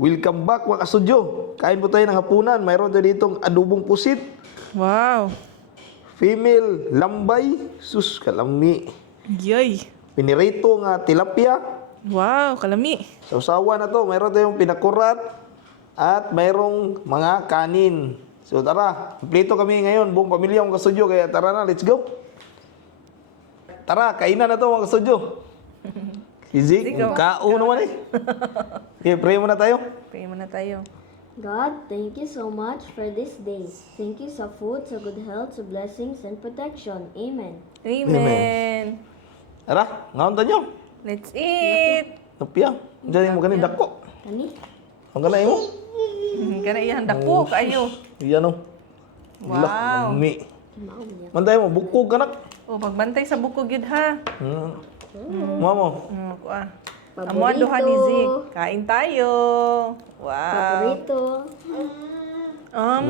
Welcome back mga kasudyo. Kain po tayo ng hapunan. Mayroon tayo ditong adobong pusit, Wow. female lambay, sus kalami. Yay. Pinirito nga tilapia. Wow, kalami. Sa usawa na to, mayroon tayong pinakurat at mayroong mga kanin. So tara, kumpleto kami ngayon, buong pamilya mga kasudyo. Kaya tara na, let's go. Tara, kainan na to mga kasudyo. Easy, Sige, go. kao naman eh. Okay, pray muna tayo. Pray muna tayo. God, thank you so much for this day. Thank you sa food, sa good health, sa blessings and protection. Amen. Amen. Tara, ngaon tanyo. Let's eat. Tapia, dyan mo ganin dako. Kani? Ang ganay mo. Kana iyang dako kayo. Iyan o. Wow. Lami. Mao niya. Manday mo, bukog kanak. Oh, pagbantay sa bukog yun ha. Mamo. Kuha. Paborito. Amo duha ni Zik. Kain tayo. Wow. Paborito.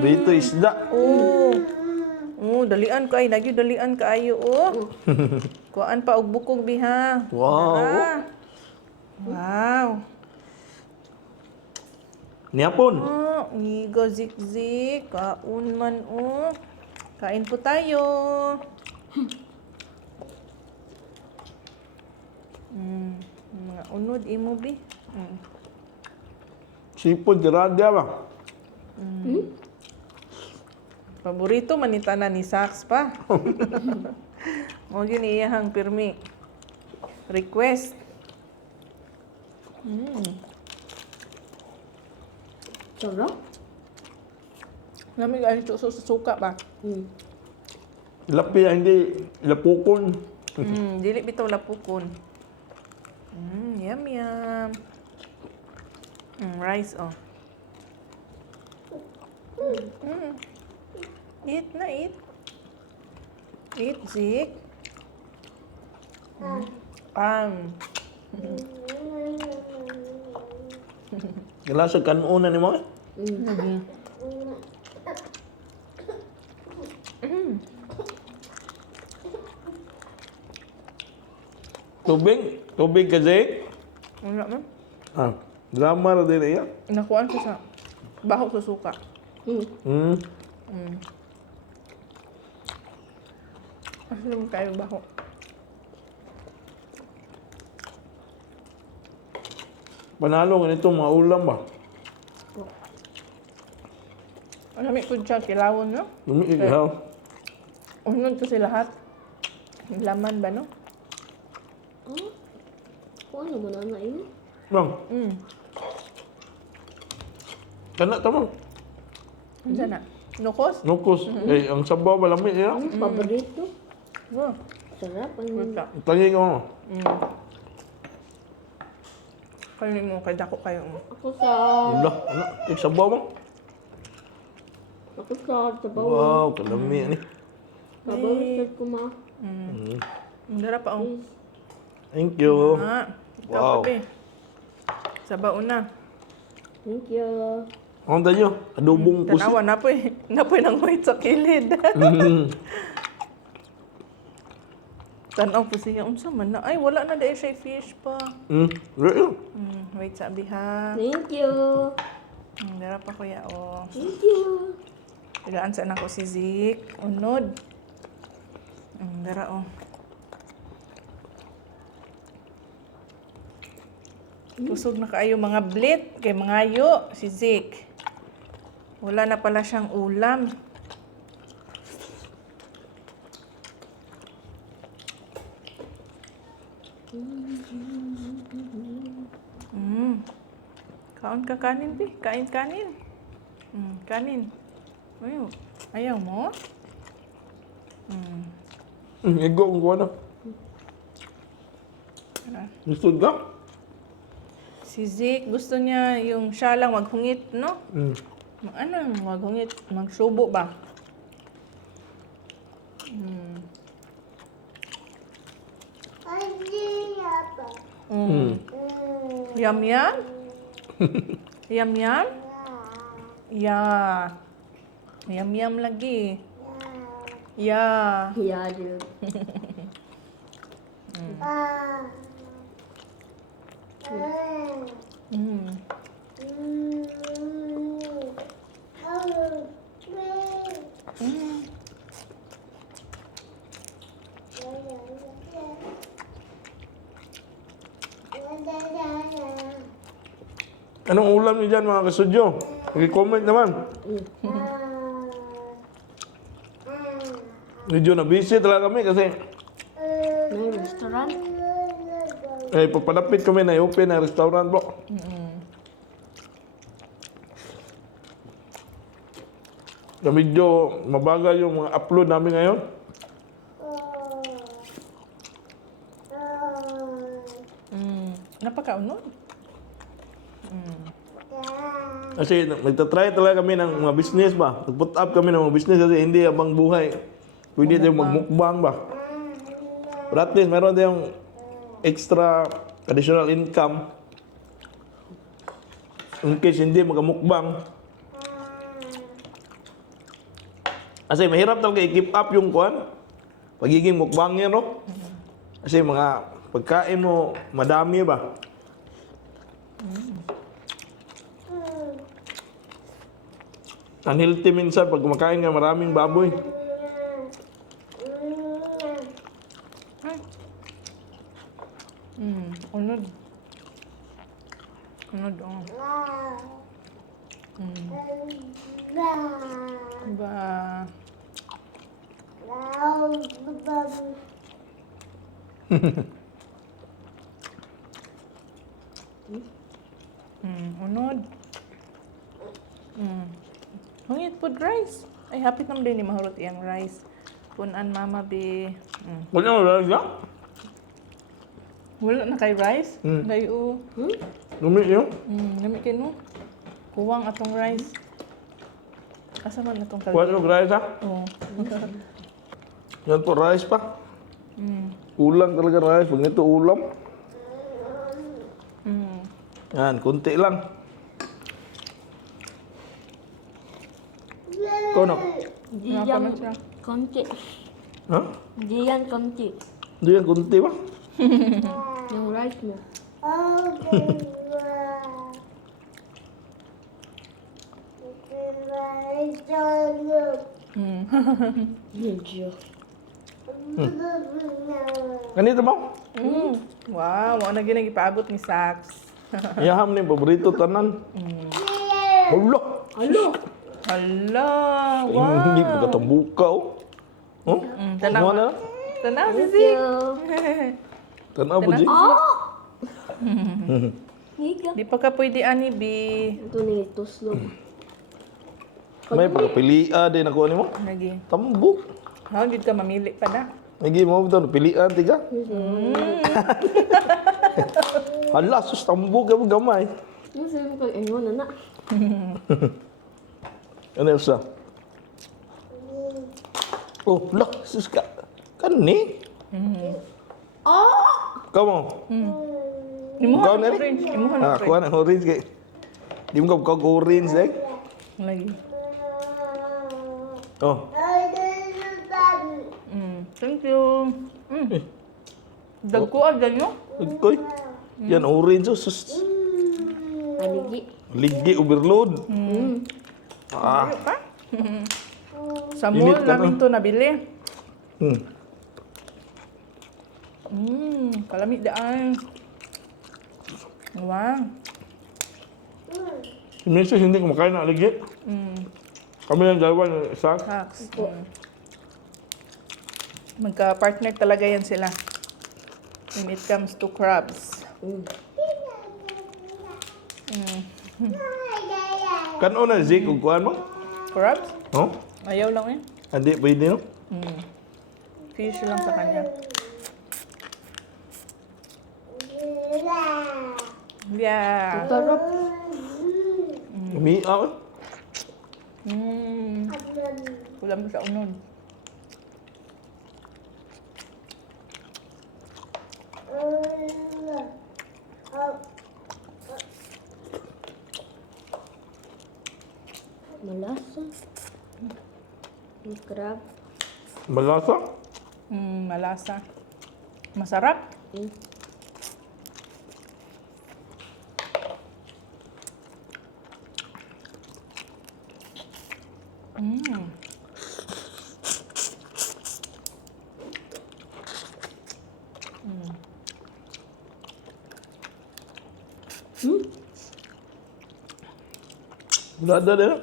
Dito isda. Oh. Oh, dalian ko ay lagi dalian kaayo oh. Kuan pa og bukog biha. Wow. Tara. Wow. Niyapon. Oh, igo zik-zik. Kaun man oh. Kain po tayo. Mga unod imo bi. Sipod, radya ba? Paborito man ni tanan ni Sax pa. Mo gyud iyahang pirmi. Request. Sarap. Nami ay sa suka ba? Lapi, hindi lapukon. Dili bitaw lapukon. Yum yum. Rice oh. Eat na eat. Eat Zik. Kalasa kanunan ni mo eh. Tubig? Tubig kasi? Wala man. Ah, drama ra din iya. Nakuhaan ko sa baho sa suka. Hmm. Kasi naman kayo baho. Panalo ganito mga ulam ba? Alam ko siya, kilawon no? Lumi ikaw. Unod kasi lahat. Laman ba no? Kung ano mo na na yun? Bang, kana tama. Ano na? Nukos? Nukos. Eh, ang sabaw ba lami iya? Paborito. Oh, Sarap. wala. Tangi ko mo. Kayo mo, kay dako kayo. Ako sa... Wala, ano? Sabaw mo? Ako sa bawang. Wow, kalami ni. Paborito ko ma. Ang darap pa oh. Thank you. Ikaw Wow. pa Sabaw na. Thank you. Ang tayo, adobong pusit. Tanawa na po eh. Napoy nang white sa kilid. Tanaw po siya. Unsa man na? Ay, wala na dahil siya fish pa. Real. Wait sa biha. Thank you. Darap pa kuya oh. Thank you. Tagaan sa anak ko si Zik. Unod. Dara oh. Kusog na kaayo mga blit kay mga yo si Zik. Wala na pala siyang ulam. Kaon ka kanin pi, kain kanin. Kanin. Ayaw mo? Igo ang kuha na. Tara. Gusto ka? Si Zik, gusto niya yung siya lang maghungit, no? Mm. Ano, maghungit, magsubo ba? Yum yum? Yum yum? Yeah. Yum yum lagi. Yeah. Yeah, dude. Mm. Anong ulam niyo dyan mga kasudyo? I-comment naman. Medyo na-busy talaga kami kasi May restaurant. papadapit kami na i-open na restaurant po. Na medyo mabagal yung mga upload namin ngayon. Napakaunod. Kasi nagtatry talaga kami ng mga business ba. Nag-put up kami ng mga business kasi hindi abang buhay. Pwede tayong magmukbang ba. But at least meron tayong extra additional income. In case hindi magamukbang. Kasi mahirap talaga i-keep up yung kuhan. Pagiging mukbangnya, no? Kasi mga pagkain mo, madami ba? Unhealthy minsan pag kumakain ka maraming baboy. Unod. Unod, oh. Ba. Unod. Hungit food rice. Ay, hapit naman din ni mahurot iyang rice. Punan mama be. Wala mo lang. Wala na kay rice. Gayo. Gumit yun. Nami kay no. Kuwang atong rice. Asa man atong kaldo? Wala mo rice ha? Oo. Yan po rice pa. Ulam talaga rice. Pag nito ulam. Yan, kunti lang. Ikaw na. Napa man siya. Konti. Ha? Diyan konti. Hindi yan, kunti ba? Yung rice mo. Medyo. Ganito ba? Wow, mo na ginang ipaabot ni Sax. Iyaham ni paborito tanan. Hala! Ano? Hala, Wow. wow. Hindi pa katabukaw. Oh? Tanaw Ano na? Tanaw si Thank Zik. you. Tanaw po, Jig. Oh! Higa. Di pa ka pwede ani, Bi. Ito ni Tuslog. May pagpilian din ako ni mo. Lagi. Tambuk. How did ka mamili pa na? Lagi mo ito, pilian, tiga. Hala, sus, tambuk ka mo gamay. Ano sabi ko, ano na na? Ano yung sa? Oh, lah, sus ka. Kani? Oh! Kau mo? Imuha Ikaw ng na rin? orange. Imuha ng Ah, orange. kuha ng orange kay. Di mo ka orange eh. Lagi. Oh, Thank you. Dagko agad nyo? koy. Yan orange oh, sus. Panigi. Ligi overload. Ah, Ayaw pa? Sa Init mall ka namin na. to nabili. hmm. Palamig daan. Wow. Si Mrs. hindi kumakain ng ligi. Kami lang dalawa ng isa. Hacks. Magka-partner talaga yan sila. When it comes to crabs. Kano na Zik kung kuhaan mo? Crabs? Oh? Ayaw lang yan. Hindi, pwede no? Fish lang sa kanya. Yeah. Sarap. Umiiyak eh. Kulang sa unod. Malasa. Yung crab. Malasa? Malasa. Masarap. Mm. Udah ada deh.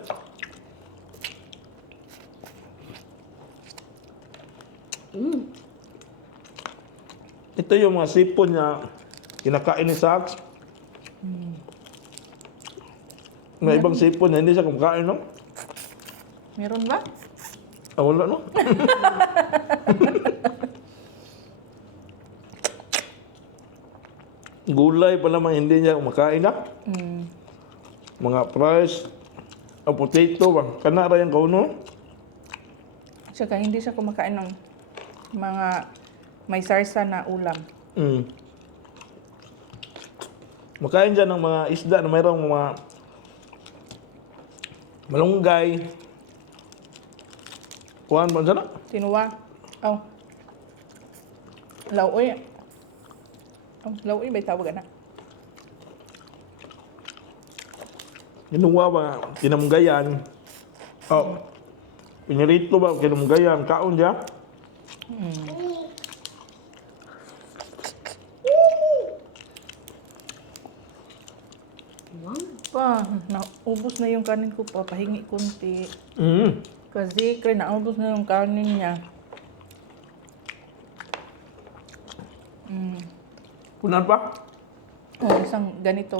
Ito yung mga sipon na kinakain ni Sax. May ibang sipon na hindi siya kumakain, no? Meron ba? Ah, wala, no? Gulay pa naman hindi niya kumakain, na. Mm. Mga fries, o potato, bang. Kana ra yung kauno. Tsaka hindi siya kumakain ng mga may sarsa na ulam. Mm. Makain dyan ng mga isda na mayroong mga malunggay. Kuhaan mo dyan, na? Tinuwa. Oh. Lauoy. Oh, lauoy ba tawag na? Ginuwa ba, kinamgayan. Oh, pinirito ba, kinamgayan, kaon dyan. Pa, naubos na yung kanin ko pa. Pahingi kunti. Mm. Kasi naubos na yung kanin niya. Punan pa? Oh, isang ganito.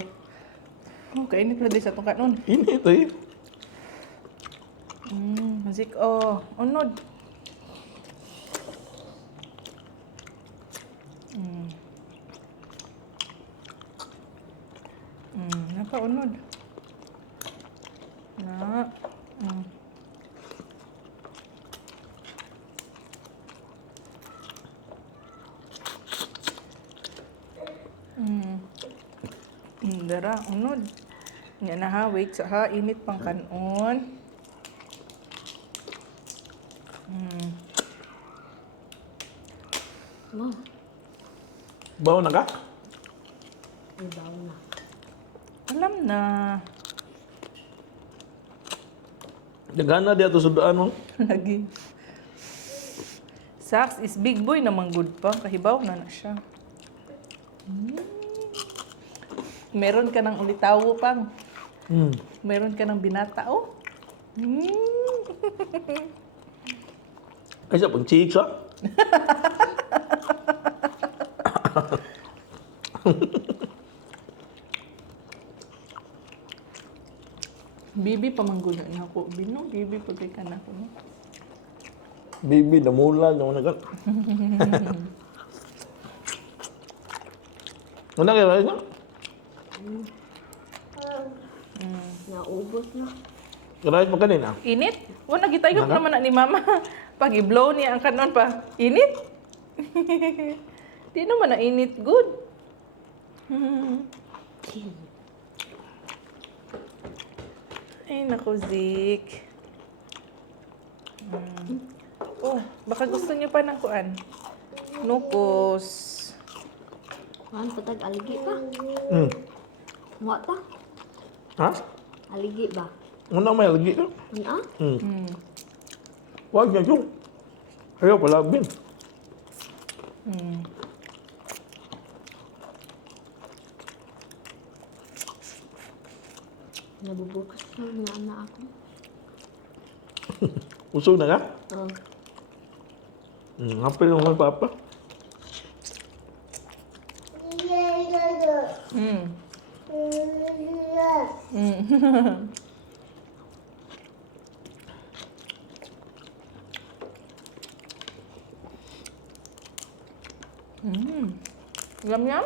Oh, kainit na din sa itong kanon. Init eh. Mazik, oh, unod. Nakaunod. Na. Dara, unod. Nga na ha, wait sa ha, init pang kanon. Wow. Bawa na ka? Ibaw na. Alam na. Dagana di ato sudaan mo. Lagi. Sax is big boy namang good pa. Kahibaw na na siya. Meron ka ng ulitawo pang. Mm. Meron ka ng binata, oh. Ay siya, pang chicks ha? Bibi pa mangguna na ako. Bino, bibi pa kay ka na ako. No? Bibi, namula, naman na ka. Ano kayo, Raisa? Naubos na. Karais pa kanina? Init? Wala gitayog naman na ni mama. Pag i-blow niya ang kanon pa. Init? Di naman na init. Good. Ay, naku, Zik. Oh, baka gusto niyo pa ng kuan. Nukos. Kaan patag aligi pa. Hmm. Muwa ta. Ha? Aligi ba? Una may lagi ka? Ano? Hmm. Huwag niya yung. Ayaw pala, bin. Nabubukas na na ako. Usog na ka? Oh. Hapil naman papa. Yum yum?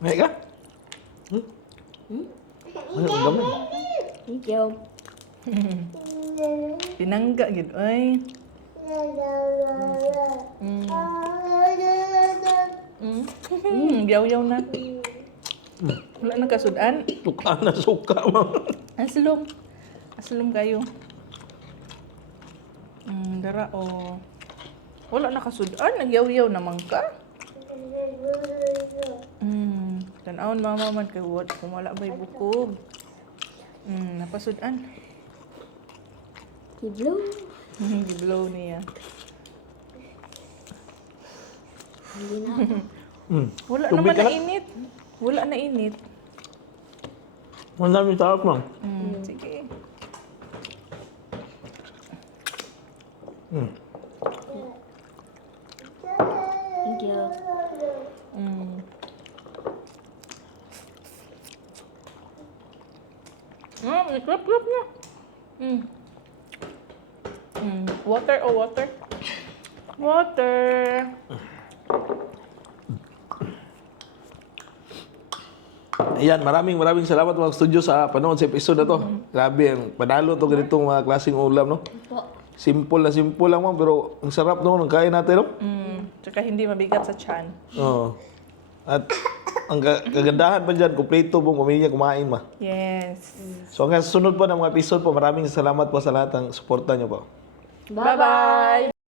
May ka? Ano, ang dami. Thank you. Pinangga gid ay. Yaw-yaw na. Wala na kasudan. Suka na suka, ma'am. Aslom. Aslom kayo. Dara wala na kasudan. Nagyaw-yaw naman ka. Tanawon mama man kay kung wala ba'y bukog. Napasudan. He blew. Blow niya. Hindi na. Wala Tubig naman ka na na? init. Wala na init. Ang dami sarap, ma'am. Sige. Thank you. Iklap na. Water water. Water. Ayan, maraming salamat mga studio sa panood sa episode na to. Grabe, panalo to ganitong mga klaseng ulam, no? Po. Simple lang, ma'am, pero ang sarap, no? Nung kain natin, no? Tsaka hindi mabigat sa tiyan. Oo. At ang kagandahan pa dyan, kumpleto buong pamilya kumain, ma. Yes. So hanggang sa sunod po ng mga episode po, maraming salamat po sa lahat ng suporta nyo po. Bye-bye!